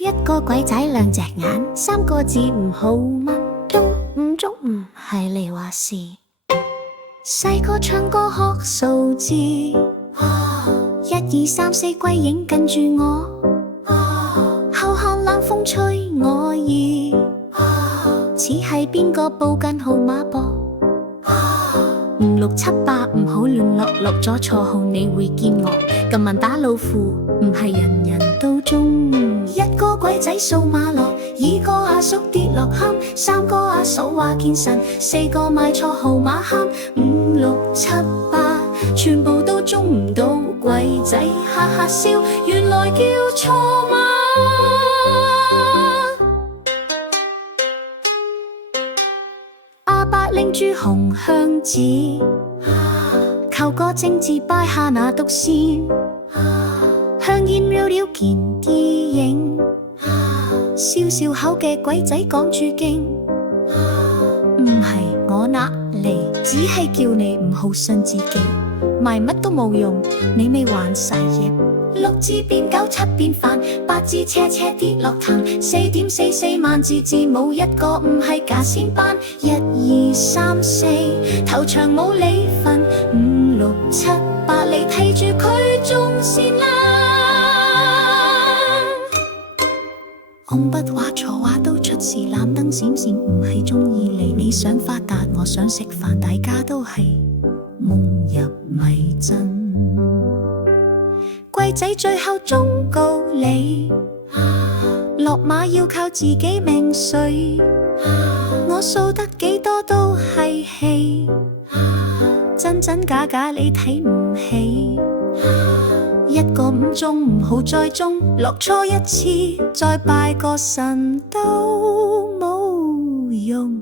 一個鬼仔兩隻眼，三個字唔好問，中唔係你話事。細個唱歌學數字，1、2、3、4歸影跟住我，後巷冷風吹我意，似係邊個報緊號碼噃？5、6、7、8唔好亂落咗錯號你會見我。撳問打老虎唔係人人都中，一個鬼仔掃馬落，2個阿叔跌落坑，3個阿嫂話見神，4個買錯號碼喊，5、6、7、8全部都中唔到，鬼仔哈哈笑，原來叫錯碼。阿伯拎住紅香紙，求個政治拜下那篤先，香煙繞繞件啲影，笑笑口嘅鬼仔講住經，唔係我呃你，只係叫你唔好信自己，賣乜都冇用，你未還晒業。6字變9，7變飯，8字車跌落潭，4.44萬字冇一個唔係假仙班，1、2、3、4頭長冇你份，5、6、7、8你睇住佢中先啦。紅筆畫錯話都出事，藍燈閃閃唔係鍾意你想發達我想食飯，大家都係夢入迷陣。鬼仔最後忠告你，落馬要靠自己命碎，我數得幾多都係戲，真真假假你睇唔起，一個5中唔好再中，落錯一次再拜個神都冇用。